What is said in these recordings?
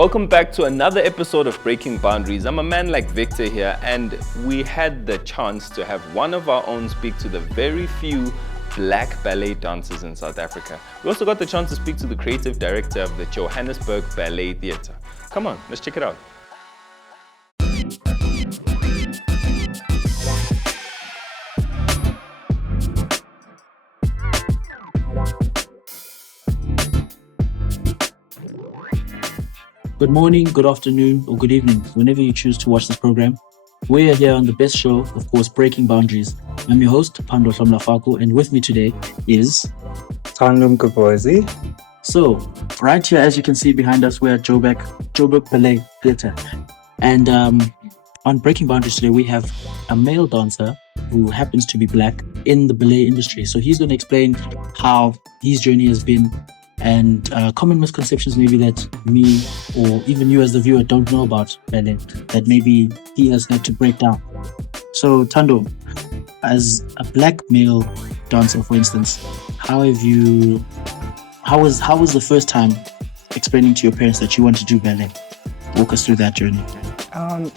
Welcome back to another episode of Breaking Boundaries. I'm a man like Victor here, and we had the chance to have one of our own speak to the very few black ballet dancers in South Africa. We also got the chance to speak to the creative director of the Joburg Ballet Theatre. Come on, let's check it out. Good morning, good afternoon, or good evening, whenever you choose to watch this program. We are here on the best show, of course, Breaking Boundaries. I'm your host, Pando Flamlafako, and with me today is Tandum Kabozi. So, right here, as you can see behind us, we're at Joburg Ballet Theatre. And on Breaking Boundaries today, we have a male dancer who happens to be black in the ballet industry. So he's going to explain how his journey has been and common misconceptions maybe that me or even you as the viewer don't know about ballet that maybe he has had to break down. So Tando, as a black male dancer, for instance, how was the first time explaining to your parents that you want to do ballet? Walk us through that journey.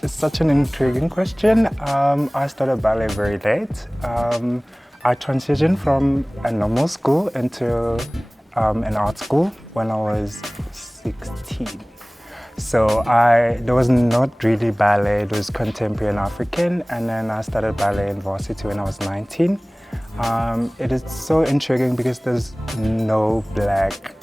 It's such an intriguing question. I started ballet very late. I transitioned from a normal school into an art school when I was 16. So there was not really ballet, it was contemporary and African, and then I started ballet in varsity when I was 19. It is so intriguing because there's no black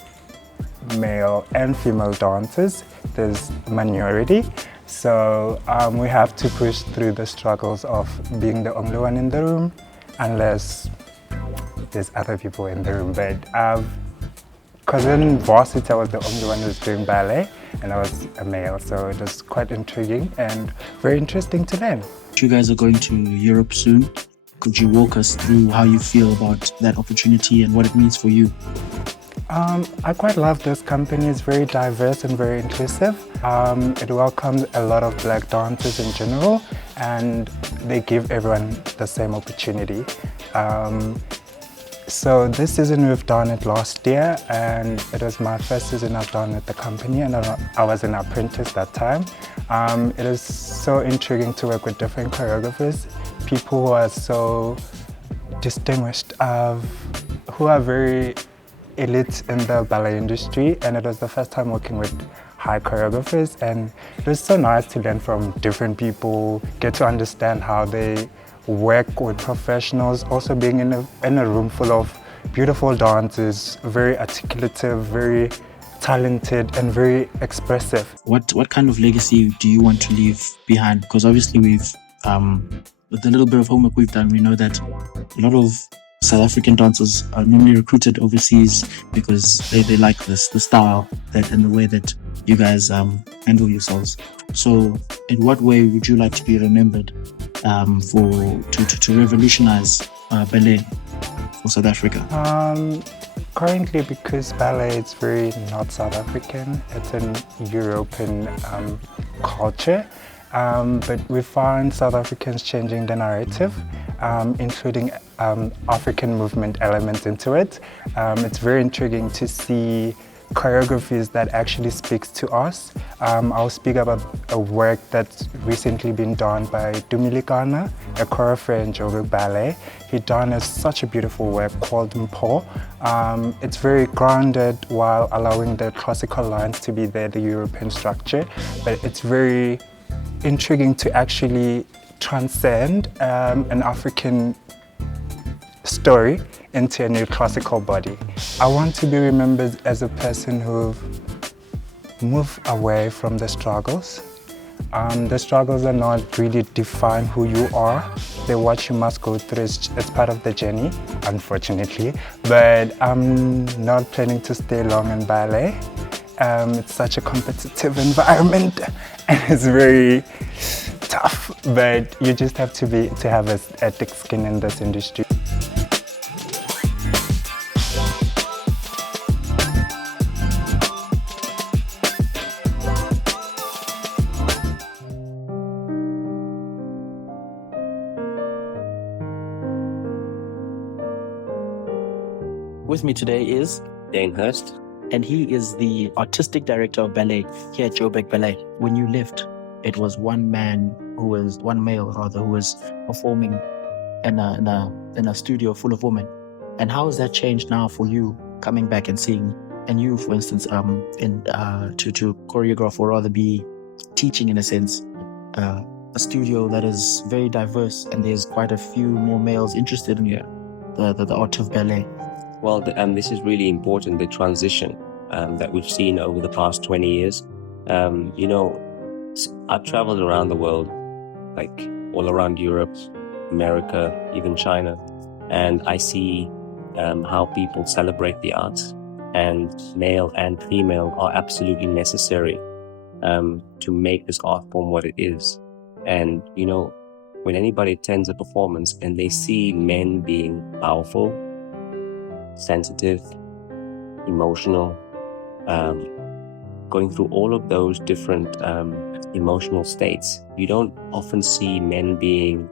male and female dancers, there's minority. So we have to push through the struggles of being the only one in the room, unless there's other people in the room. But because in varsity I was the only one who was doing ballet and I was a male, so it was quite intriguing and very interesting to learn. You guys are going to Europe soon. Could you walk us through how you feel about that opportunity and what it means for you? I quite love this company. It's very diverse and very inclusive. It welcomes a lot of black dancers in general, and they give everyone the same opportunity. So this season we've done it last year, and it was my first season I've done with the company, and I was an apprentice that time. It is so intriguing to work with different choreographers, people who are so distinguished, who are very elite in the ballet industry, and it was the first time working with high choreographers, and it was so nice to learn from different people, get to understand how they work with professionals, also being in a room full of beautiful dancers, very articulative, very talented and very expressive. What kind of legacy do you want to leave behind? Because obviously we've, with the little bit of homework we've done, we know that a lot of South African dancers are normally recruited overseas because they like the style and the way that you guys handle yourselves. So in what way would you like to be remembered to revolutionize ballet for South Africa? Currently, because ballet is very not South African, it's an European culture. But we find South Africans changing the narrative, including African movement elements into it. It's very intriguing to see choreographies that actually speaks to us. I'll speak about a work that's recently been done by Dumilikana, a choreographer in Joburg Ballet. He done such a beautiful work called Mpo. It's very grounded while allowing the classical lines to be there, the European structure, but it's very intriguing to actually transcend an African story into a new classical body. I want to be remembered as a person who moved away from the struggles. The struggles are not really define who you are. They're what you must go through. It's part of the journey, unfortunately. But I'm not planning to stay long in ballet. It's such a competitive environment and it's very tough. But you just have to have a thick skin in this industry. With me today is Dane Hurst. and he is the artistic director of ballet here at Joburg Ballet. When you left, it was one male who was performing in a studio full of women. And how has that changed now for you coming back and seeing, and you, for instance, to choreograph or rather be teaching in a sense, a studio that is very diverse and there's quite a few more males interested in the art of ballet? Well, this is really important, the transition that we've seen over the past 20 years. I've traveled around the world, like all around Europe, America, even China, and I see how people celebrate the arts, and male and female are absolutely necessary to make this art form what it is. And, when anybody attends a performance and they see men being powerful, sensitive, emotional, going through all of those different emotional states, you don't often see men being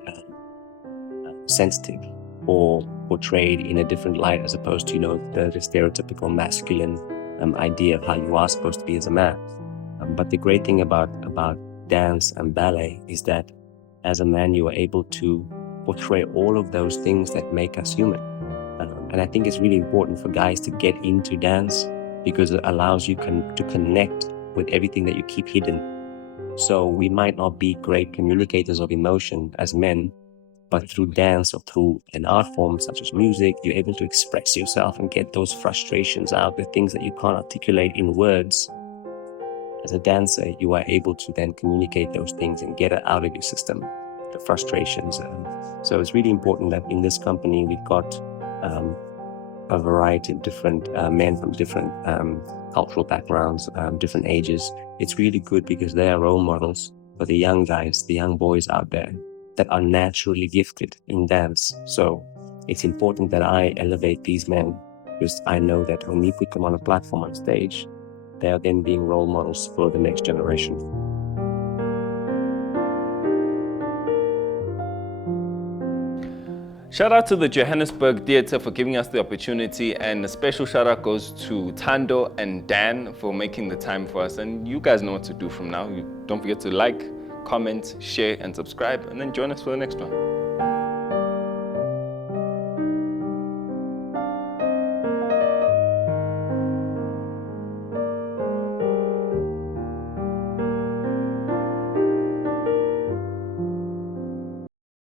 sensitive or portrayed in a different light as opposed to, the stereotypical masculine idea of how you are supposed to be as a man. But the great thing about dance and ballet is that as a man, you are able to portray all of those things that make us human. And I think it's really important for guys to get into dance because it allows you to connect with everything that you keep hidden. So we might not be great communicators of emotion as men, but through dance or through an art form such as music, you're able to express yourself and get those frustrations out, the things that you can't articulate in words. As a dancer, you are able to then communicate those things and get it out of your system, the frustrations. So it's really important that in this company, we've got a variety of different men from different cultural backgrounds, different ages. It's really good because they are role models for the young guys, the young boys out there that are naturally gifted in dance. So it's important that I elevate these men because I know that when we put them on a platform on stage, they are then being role models for the next generation. Shout out to the Johannesburg Theatre for giving us the opportunity, and a special shout out goes to Tando and Dan for making the time for us. And you guys know what to do from now. Don't forget to like, comment, share, and subscribe, and then join us for the next one.